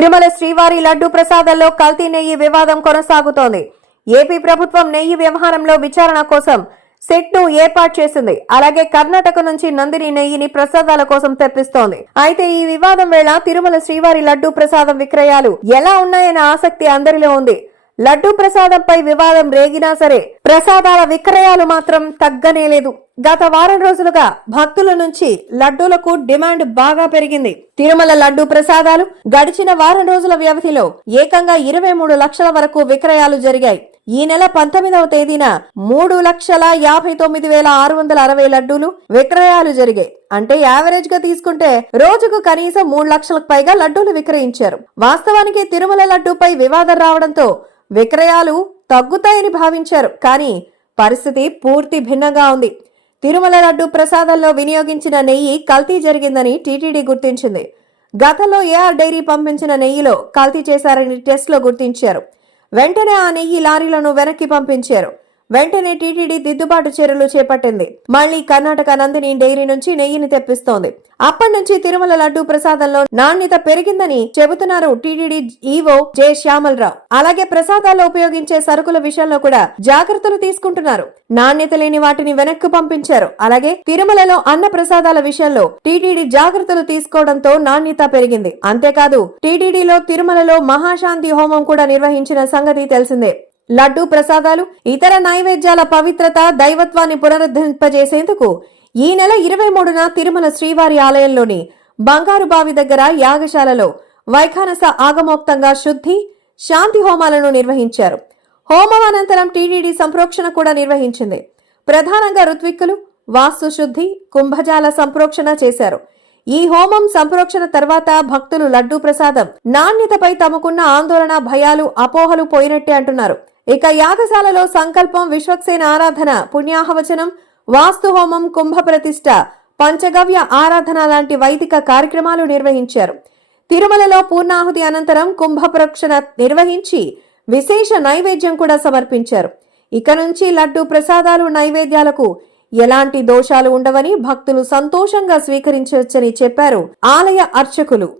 తిరుమల శ్రీవారి లడ్డు ప్రసాదంలో కల్తీ నెయ్యి వివాదం కొనసాగుతోంది. ఏపీ ప్రభుత్వం నెయ్యి వ్యవహారంలో విచారణ కోసం సెట్ ను ఏర్పాటు చేసింది. అలాగే కర్ణాటక నుంచి నందిని నెయ్యిని ప్రసాదాల కోసం తెప్పిస్తోంది. అయితే ఈ వివాదం వేళ తిరుమల శ్రీవారి లడ్డు ప్రసాదం విక్రయాలు ఎలా ఉన్నాయన్న ఆసక్తి అందరిలో ఉంది. లడ్డు ప్రసాదంపై వివాదం రేగినా సరే ప్రసాదాల విక్రయాలు మాత్రం తగ్గనేలేదు. గత వారం రోజులుగా భక్తుల నుంచి లడ్డూలకు డిమాండ్ బాగా పెరిగింది. తిరుమల లడ్డు ప్రసాదాలు గడిచిన వారం రోజుల వ్యవధిలో ఏకంగా 23 లక్షల వరకు విక్రయాలు జరిగాయి. ఈ నెల 19వ తేదీన 3,59,660 లడ్డూలు విక్రయాలు జరిగాయి. అంటే యావరేజ్ గా తీసుకుంటే రోజుకు కనీసం 3 లక్షలకు పైగా లడ్డూలు విక్రయించారు. వాస్తవానికి తిరుమల లడ్డూపై వివాదం రావడంతో విక్రయాలు తగ్గుతాయని భావించారు. కానీ పరిస్థితి పూర్తి భిన్నంగా ఉంది. తిరుమల లడ్డు ప్రసాదంలో వినియోగించిన నెయ్యి కల్తీ జరిగిందని టీటీడీ గుర్తించింది. గతంలో ఏఆర్ డైరీ పంపించిన నెయ్యిలో కల్తీ చేశారని టెస్ట్ లో గుర్తించారు. వెంటనే ఆ నెయ్యి లారీలను వెనక్కి పంపించారు. వెంటనే టీటీడీ దిద్దుబాటు చర్యలు చేపట్టింది. మళ్లీ కర్ణాటక నందిని డైరీ నుంచి నెయ్యిని తెప్పిస్తోంది. అప్పటి నుంచి తిరుమల లడ్డు ప్రసాదంలో నాణ్యత పెరిగిందని చెబుతున్నారు టీటీడీ ఈవో జె శ్యామలరావు. అలాగే ప్రసాదాల్లో ఉపయోగించే సరుకుల విషయంలో కూడా జాగ్రత్తలు తీసుకుంటున్నారు. నాణ్యత లేని వాటిని వెనక్కి పంపించారు. అలాగే తిరుమలలో అన్న ప్రసాదాల విషయంలో టీటీడీ జాగ్రత్తలు తీసుకోవడంతో నాణ్యత పెరిగింది. అంతేకాదు టీటీడీలో తిరుమలలో మహాశాంతి హోమం కూడా నిర్వహించిన సంగతి తెలిసిందే. లడ్డూ ప్రసాదాలు ఇతర నైవేద్యాల పవిత్రత దైవత్వాన్ని పునరుద్ధరింపజేసేందుకు ఈ నెల 23న తిరుమల శ్రీవారి ఆలయంలోని బంగారు బావి దగ్గర యాగశాలలో వైఖానస ఆగమోక్తంగా శుద్ధి శాంతి హోమాలను నిర్వహించారు. హోమం అనంతరం టీటీడీ సంప్రోక్షణ కూడా నిర్వహించింది. ప్రధానంగా ఋత్విక్కులు వాస్తు శుద్ధి కుంభజాల సంప్రోక్షణ చేశారు. ఈ హోమం సంప్రోక్షణ తర్వాత భక్తులు లడ్డూ ప్రసాదం నాణ్యతపై తమకున్న ఆందోళన భయాలు అపోహలు పోయినట్టే అంటున్నారు. ఇక యాగశాలలో సంకల్పం విశ్వక్సేన ఆరాధన పుణ్యాహవచనం వాస్తు హోమం కుంభ ప్రతిష్ఠ పంచగవ్య ఆరాధన లాంటి వైదిక కార్యక్రమాలు నిర్వహించారు. తిరుమలలో పూర్ణాహుతి అనంతరం కుంభ ప్రోక్షణ నిర్వహించి విశేష నైవేద్యం కూడా సమర్పించారు. ఇక నుంచి లడ్డూ ప్రసాదాలు నైవేద్యాలకు ఎలాంటి దోషాలు ఉండవని భక్తులు సంతోషంగా స్వీకరించవచ్చని చెప్పారు ఆలయ అర్చకులు.